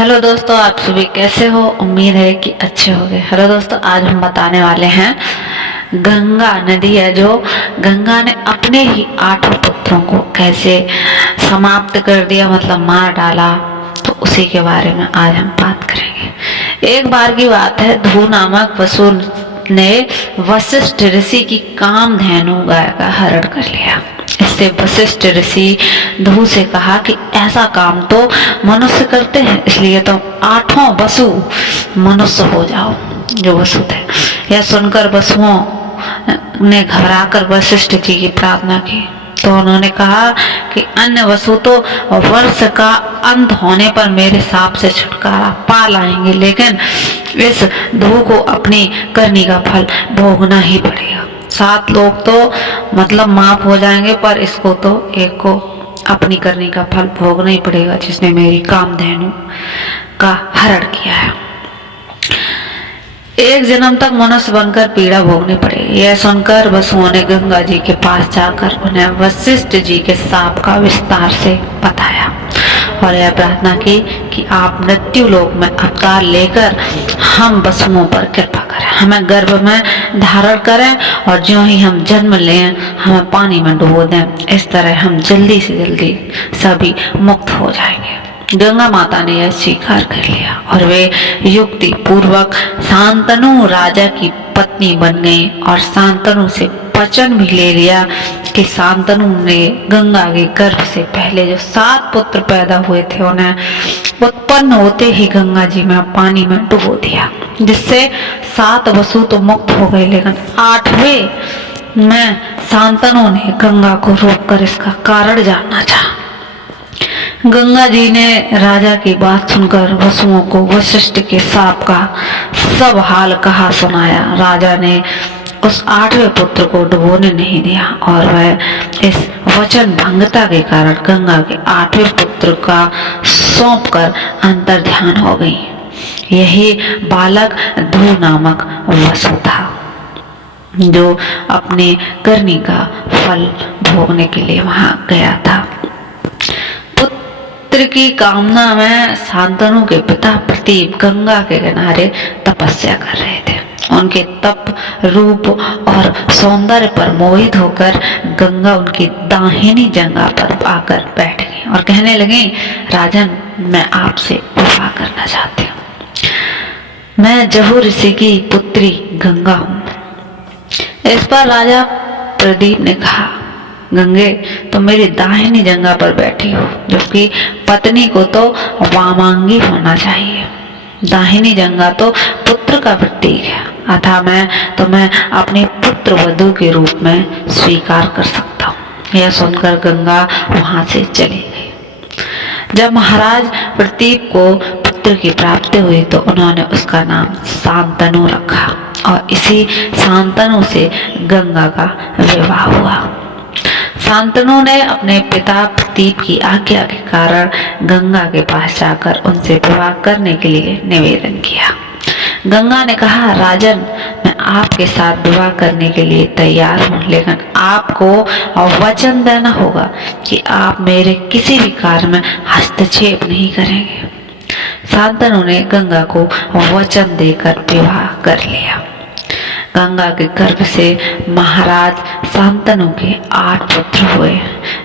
Hello दोस्तों, आप सभी कैसे हो। उम्मीद है कि अच्छे होंगे। हेलो दोस्तों, आज हम बताने वाले हैं गंगा नदी है जो गंगा ने अपने ही 8 पुत्रों को कैसे समाप्त कर दिया, मतलब मार डाला। तो उसी के बारे में आज हम बात करेंगे। एक बार की बात है, ध्रुव नामक वसु ने वशिष्ठ ऋषि की कामधेनु गाय का हरण कर लिया। इससे वशिष्ठ ऋषि ध्रुव से कहा कि ऐसा काम तो मनुष्य करते हैं, इसलिए तुम 8 वसु मनुष्य हो जाओ। जो वसु थे, यह सुनकर वसुओं ने घबराकर वशिष्ठ जी की प्रार्थना की। तो उन्होंने कहा कि अन्य वसु तो वर्ष का अंत होने पर मेरे शाप से छुटकारा पा लाएंगे, लेकिन इस ध्रुव को अपनी करनी का फल भोगना ही पड़ेगा। 7 लोग तो मतलब माफ हो जाएंगे, पर इसको तो एक को अपनी करनी का फल भोगना ही पड़ेगा, जिसने मेरी कामधेनु का हरण किया है। एक जन्म तक मनुष्य बनकर पीड़ा भोगनी पड़ेगी। यह सुनकर वसुओं ने गंगा जी के पास जाकर उन्हें वशिष्ठ जी के शाप का विस्तार से बताया और यह प्रार्थना की कि आप मृत्यु लोक में अवतार लेकर हम वसुओं पर कृपा करें, हमें गर्भ में धारण करें और ज्यों ही हम जन्म लें हमें पानी में डुबो दें। इस तरह हम जल्दी से जल्दी सभी मुक्त हो जाएंगे। गंगा माता ने यह स्वीकार कर लिया और वे युक्ति पूर्वक शांतनु राजा की पत्नी बन गई और शांतनु से वचन भी ले लिया कि शांतनु ने गंगा के गर्भ से पहले जो 7 पुत्र पैदा हुए थे उन्हें उत्पन्न होते ही गंगा जी में पानी में डुबो दिया, जिससे 7 वसु तो मुक्त हो गए, लेकिन 8वें में शांतनु ने गंगा को रोककर इसका कारण जानना चाहा। गंगा जी ने राजा की बात सुनकर वसुओं को वशिष्ठ के शाप का सब हाल कहा सुनाया। राजा ने उस 8वें पुत्र को डुबोने नहीं दिया और वह इस वचन भंगता के कारण गंगा के 8वें पुत्र का सौंपकर अंतर ध्यान हो गई। यही बालक ध्रुव नामक वसु था, जो अपने करनी का फल भोगने के लिए वहां गया था। पुत्र की कामना में शांतनु के पिता प्रतीप गंगा के किनारे तपस्या कर रहे थे। उनके तप, रूप और सौंदर्य पर मोहित होकर गंगा उनकी दाहिनी जंघा पर आकर बैठ गई और कहने लगी, राजन, मैं आपसे विवाह करना चाहती हूँ। मैं जहु ऋषि की पुत्री गंगा हूँ। इस पर राजा प्रदीप ने कहा, गंगे, तुम मेरी दाहिनी जंघा पर बैठी हो, जबकि पत्नी को तो वामांगी होना चाहिए। दाहिनी जंघा तो पुत्र का प्रतीक है, अतः मैं तुम्हें अपने पुत्र वधू के रूप में स्वीकार कर सकता हूँ। यह सुनकर गंगा वहां से चली गई। जब महाराज प्रतीप को पुत्र की प्राप्ति हुई तो उन्होंने उसका नाम शांतनु रखा और इसी शांतनु से गंगा का विवाह हुआ। शांतनु ने अपने पिता प्रतीप की आज्ञा के कारण गंगा के पास जाकर उनसे विवाह करने के लिए निवेदन किया। गंगा ने कहा, राजन, मैं आपके साथ विवाह करने के लिए तैयार हूँ, लेकिन आपको वचन देना होगा कि आप मेरे किसी भी कार्य में हस्तक्षेप नहीं करेंगे। शांतनु ने गंगा को वचन देकर विवाह कर लिया। गंगा के गर्भ से महाराज शांतनु के 8 पुत्र हुए,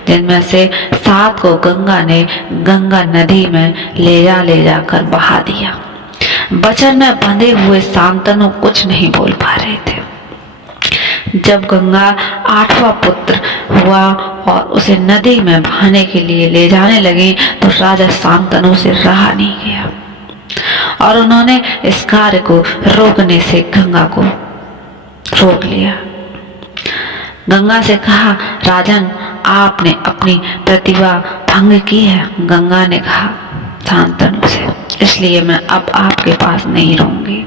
जिनमें से 7 को गंगा ने गंगा नदी में ले जाकर बहा दिया। वचन में बंधे हुए शांतनु कुछ नहीं बोल पा रहे थे। जब गंगा 8वां पुत्र हुआ और उसे नदी में बहाने के लिए ले जाने लगे तो राजा शांतनु से रहा नहीं गया और उन्होंने इस कार्य को रोकने से गंगा को रोक लिया। गंगा से कहा, राजन, आपने अपनी प्रतिभा भंग की है। गंगा ने कहा शांतनु से, इसलिए मैं अब आपके पास नहीं रहूंगी,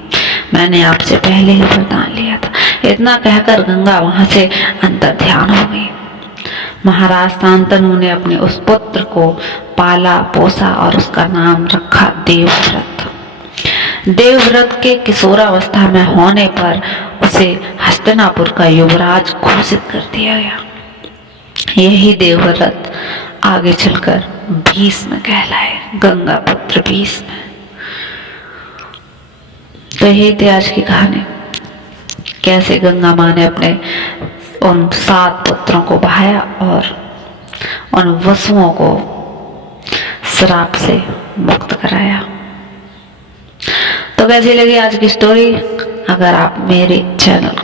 मैंने आपसे पहले ही वरदान लिया था। इतना कहकर गंगा वहां से अंतर ध्यान हो गई। महाराज शांतनु ने अपने उस पुत्र को पाला पोसा और उसका नाम रखा देवव्रत। देवव्रत के किशोरावस्था में होने पर उसे हस्तिनापुर का युवराज घोषित कर दिया गया। यही देवव्रत आगे चलकर भीष्म कहलाए, गंगा पुत्र भीष्म। यही थी आज की कहानी, कैसे गंगा माँ ने अपने उन 7 पुत्रों को बहाया और उन वसुओं को श्राप से मुक्त कराया। तो कैसी लगी आज की स्टोरी? अगर आप मेरे चैनल